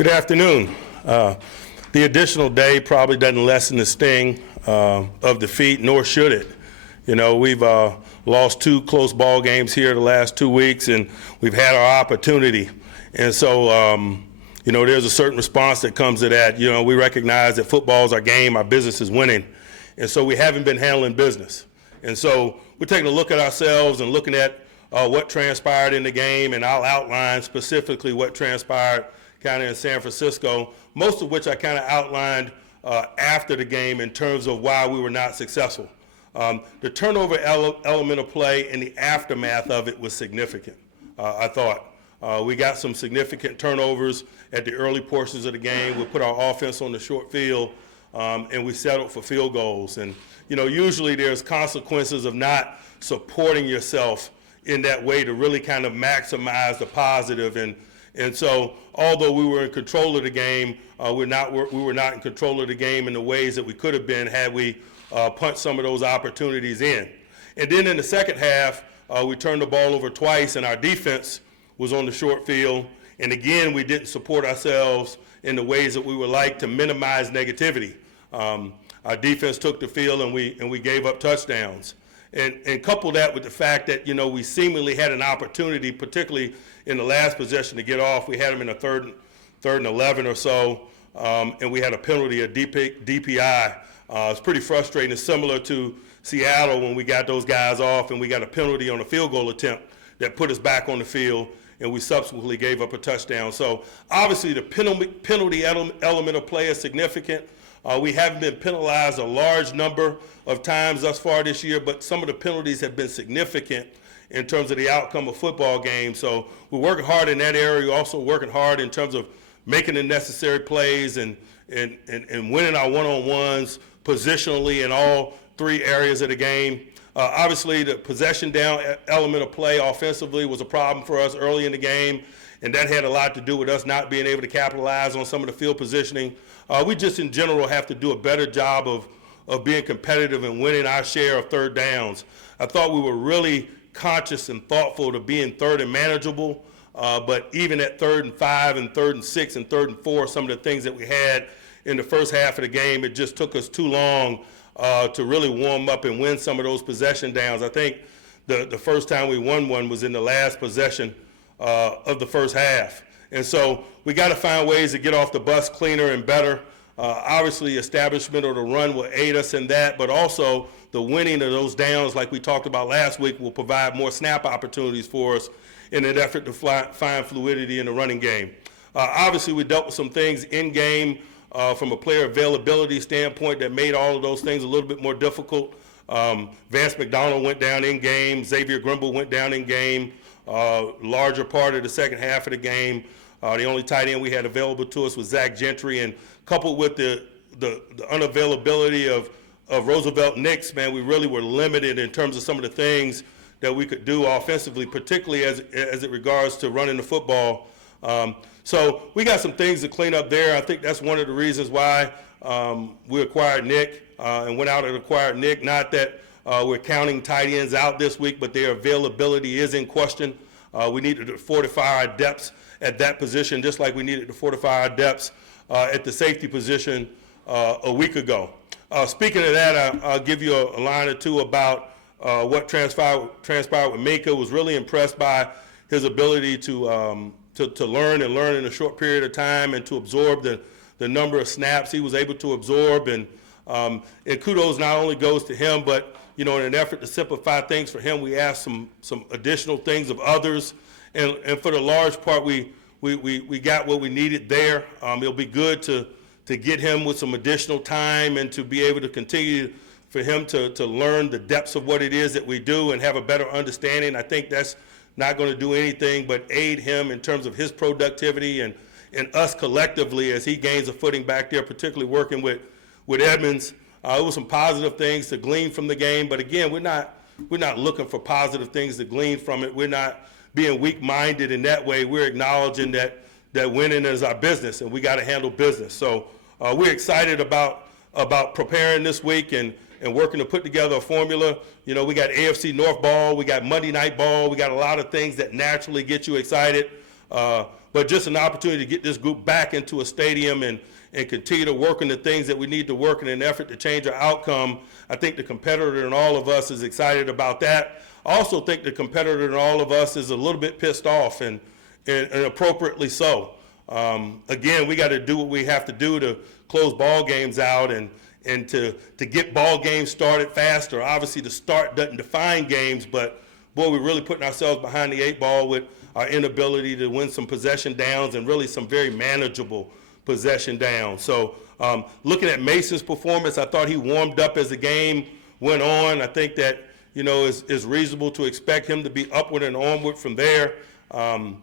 Good afternoon. The additional day probably doesn't lessen the sting of defeat, nor should it. You know, we've lost two close ball games here the last 2 weeks, and we've had our opportunity. And so, you know, there's a certain response that comes to that. You know, we recognize that football is our game, our business is winning, and so we haven't been handling business. And so we're taking a look at ourselves and looking at what transpired in the game, and I'll outline specifically what transpired kind of in San Francisco, most of which I kind of outlined after the game in terms of why we were not successful. The turnover element of play in the aftermath of it was significant, I thought. We got some significant turnovers at the early portions of the game. We put our offense on the short field, and we settled for field goals. And, you know, usually there's consequences of not supporting yourself in that way to really kind of maximize the positive. And so, although we were in control of the game, we were not in control of the game in the ways that we could have been had we punched some of those opportunities in. And then in the second half, we turned the ball over twice, and our defense was on the short field. And again, we didn't support ourselves in the ways that we would like to minimize negativity. Our defense took the field, and we gave up touchdowns. And couple that with the fact that, you know, we seemingly had an opportunity, particularly in the last possession, to get off. We had them in a third and 11 or so, and we had a penalty, a DPI. It's pretty frustrating. It's similar to Seattle when we got those guys off and we got a penalty on a field goal attempt that put us back on the field, and we subsequently gave up a touchdown. So obviously the penalty element of play is significant. We haven't been penalized a large number of times thus far this year, but some of the penalties have been significant in terms of the outcome of football games. So we're working hard in that area. We're also working hard in terms of making the necessary plays and winning our one-on-ones positionally in all three areas of the game. Obviously, the possession down element of play offensively was a problem for us early in the game, and that had a lot to do with us not being able to capitalize on some of the field positioning. We just in general have to do a better job of being competitive and winning our share of third downs. I thought we were really conscious and thoughtful to being third and manageable, but even at 3rd and 5 and 3rd and 6 and 3rd and 4, some of the things that we had in the first half of the game, it just took us too long to really warm up and win some of those possession downs. I think the first time we won one was in the last possession of the first half. And so we got to find ways to get off the bus cleaner and better. Obviously, establishment of the run will aid us in that, but also the winning of those downs, like we talked about last week, will provide more snap opportunities for us in an effort to find fluidity in the running game. Obviously, we dealt with some things in game from a player availability standpoint that made all of those things a little bit more difficult. Vance McDonald went down in game. Xavier Grimble went down in game. Larger part of the second half of the game. The only tight end we had available to us was Zach Gentry, and coupled with the unavailability of Roosevelt Nix, man, we really were limited in terms of some of the things that we could do offensively, particularly as it regards to running the football. So we got some things to clean up there. I think that's one of the reasons why we acquired Nick and went out and acquired Nick. Not that we're counting tight ends out this week, but their availability is in question. We needed to fortify our depths at that position, just like we needed to fortify our depths at the safety position a week ago. Speaking of that, I'll give you a line or two about what transpired with Mika. Was really impressed by his ability to learn in a short period of time and to absorb the number of snaps he was able to absorb. And kudos not only goes to him, but, you know, in an effort to simplify things for him, we asked some additional things of others. And for the large part, we got what we needed there. It'll be good to get him with some additional time and to be able to continue for him to learn the depths of what it is that we do and have a better understanding. I think that's not going to do anything but aid him in terms of his productivity and us collectively as he gains a footing back there, particularly working with Edmonds. It was some positive things to glean from the game, but again, we're not looking for positive things to glean from it. We're not being weak-minded in that way. We're acknowledging that winning is our business, and we got to handle business. So we're excited about preparing this week and working to put together a formula. You know, we got AFC North ball, we got Monday night ball, we got a lot of things that naturally get you excited. but just an opportunity to get this group back into a stadium and continue to work on the things that we need to work in an effort to change our outcome. I think the competitor in all of us is excited about that. I also think the competitor in all of us is a little bit pissed off, and appropriately so. Again, we got to do what we have to do to close ball games out and to get ball games started faster. Obviously, the start doesn't define games, but boy, we're really putting ourselves behind the 8 ball with our inability to win some possession downs and really some very manageable possession downs. So looking at Mason's performance, I thought he warmed up as the game went on. I think that, is reasonable to expect him to be upward and onward from there. The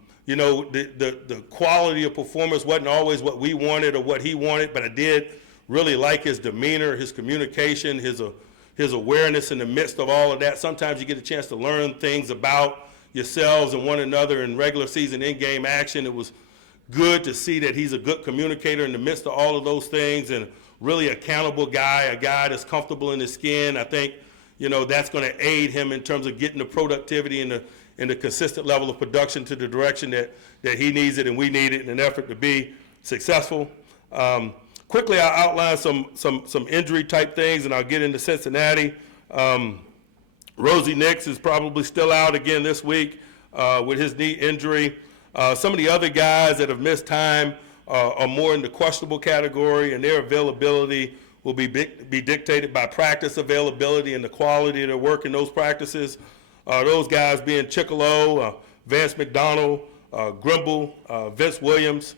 quality of performance wasn't always what we wanted or what he wanted, but I did really like his demeanor, his communication, his awareness in the midst of all of that. Sometimes you get a chance to learn things about yourselves and one another in regular season in-game action. It was good to see that he's a good communicator in the midst of all of those things and really accountable guy, a guy that's comfortable in his skin. I think, that's going to aid him in terms of getting the productivity and the consistent level of production to the direction that he needs it and we need it in an effort to be successful. Quickly, I'll outline some injury type things, and I'll get into Cincinnati. Rosie Nix is probably still out again this week with his knee injury. Some of the other guys that have missed time are more in the questionable category, and their availability will be dictated by practice availability and the quality of their work in those practices. Those guys being Chickalo, Vance McDonald, Grimble, Vince Williams,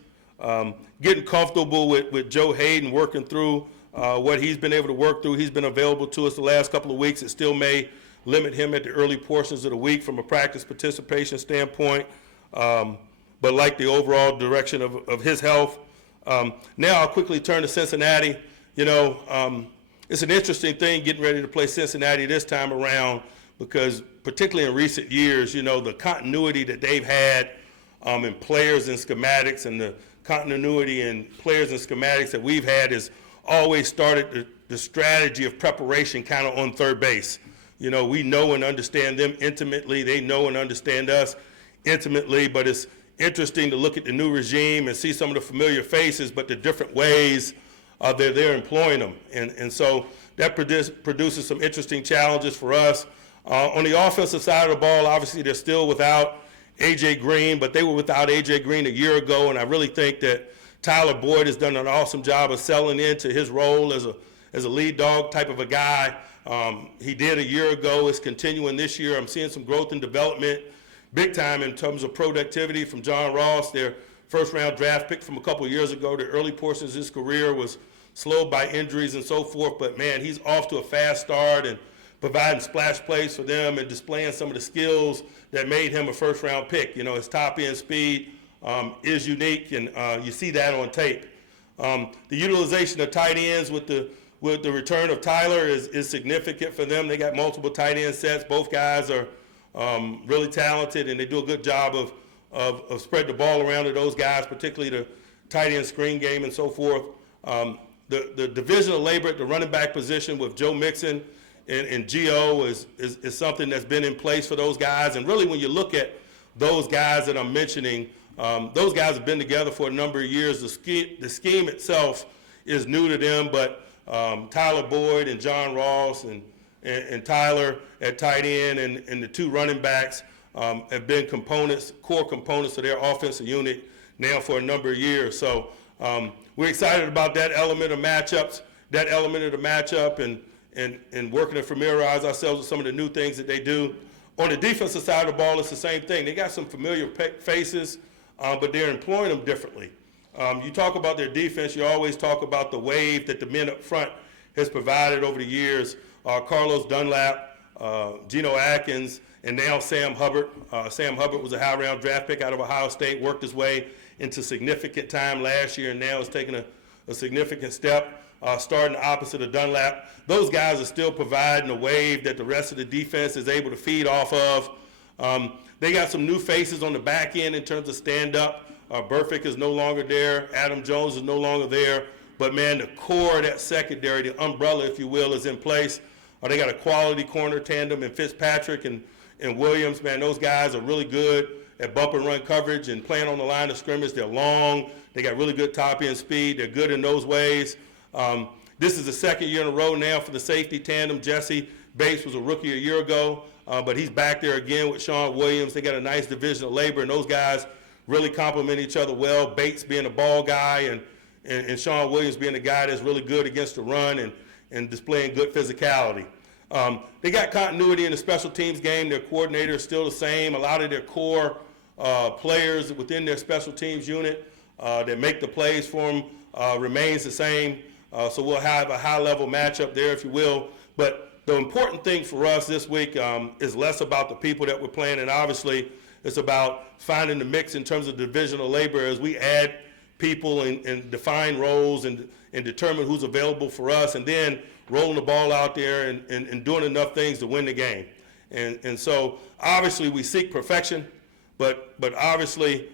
getting comfortable with Joe Hayden, working through what he's been able to work through. He's been available to us the last couple of weeks. It still may limit him at the early portions of the week from a practice participation standpoint, but like the overall direction of his health. Now I'll quickly turn to Cincinnati. It's an interesting thing getting ready to play Cincinnati this time around because particularly in recent years, the continuity that they've had in players and schematics and the continuity in players and schematics that we've had has always started the strategy of preparation kind of on third base. We know and understand them intimately. They know and understand us intimately, but it's interesting to look at the new regime and see some of the familiar faces, but the different ways they're employing them. And so that produces some interesting challenges for us. On the offensive side of the ball, obviously they're still without A.J. Green, but they were without A.J. Green a year ago, and I really think that Tyler Boyd has done an awesome job of selling into his role as a lead dog type of a guy. He did a year ago, is continuing this year. I'm seeing some growth and development big time in terms of productivity from John Ross, their first-round draft pick from a couple of years ago. The early portions of his career was slowed by injuries and so forth, but, man, he's off to a fast start and providing splash plays for them and displaying some of the skills that made him a first-round pick. His top-end speed is unique, and you see that on tape. The utilization of tight ends with the return of Tyler is significant for them. They got multiple tight end sets. Both guys are really talented, and they do a good job of spread the ball around to those guys, particularly the tight end screen game and so forth. The division of labor at the running back position with Joe Mixon and Gio is something that's been in place for those guys. And really, when you look at those guys that I'm mentioning, those guys have been together for a number of years. The scheme itself is new to them, but Tyler Boyd and John Ross and Tyler at tight end and the two running backs have been core components of their offensive unit now for a number of years. So we're excited about that element of matchups, and working to familiarize ourselves with some of the new things that they do. On the defensive side of the ball, it's the same thing. They got some familiar faces, but they're employing them differently. You talk about their defense, you always talk about the wave that the men up front has provided over the years. Carlos Dunlap, Geno Atkins, and now Sam Hubbard. Sam Hubbard was a high-round draft pick out of Ohio State, worked his way into significant time last year, and now is taking a significant step, starting opposite of Dunlap. Those guys are still providing a wave that the rest of the defense is able to feed off of. They got some new faces on the back end in terms of stand-up. Burfict is no longer there. Adam Jones is no longer there. But, man, the core of that secondary, the umbrella, if you will, is in place. They got a quality corner tandem in Fitzpatrick and Williams. Man, those guys are really good at bump and run coverage and playing on the line of scrimmage. They're long. They got really good top end speed. They're good in those ways. This is the second year in a row now for the safety tandem. Jesse Bates was a rookie a year ago, but he's back there again with Sean Williams. They got a nice division of labor, and those guys really complement each other well. Bates being a ball guy and Sean Williams being a guy that's really good against the run and displaying good physicality. They got continuity in the special teams game. Their coordinator is still the same. A lot of their core players within their special teams unit that make the plays for them remains the same. So we'll have a high-level matchup there, if you will. But the important thing for us this week is less about the people that we're playing, and obviously it's about finding the mix in terms of divisional labor as we add people and define roles and determine who's available for us, and then rolling the ball out there and doing enough things to win the game. And so obviously we seek perfection, but obviously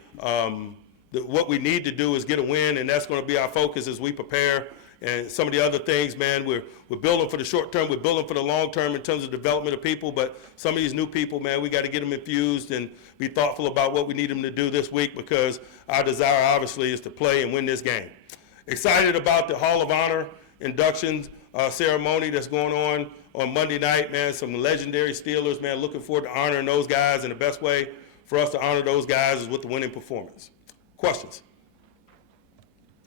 what we need to do is get a win, and that's going to be our focus as we prepare. And some of the other things, man, we're building for the short term, we're building for the long term in terms of development of people, but some of these new people, man, we got to get them infused and be thoughtful about what we need them to do this week, because our desire, obviously, is to play and win this game. Excited about the Hall of Honor induction ceremony that's going on Monday night, man. Some legendary Steelers, man. Looking forward to honoring those guys, and the best way for us to honor those guys is with the winning performance. Questions?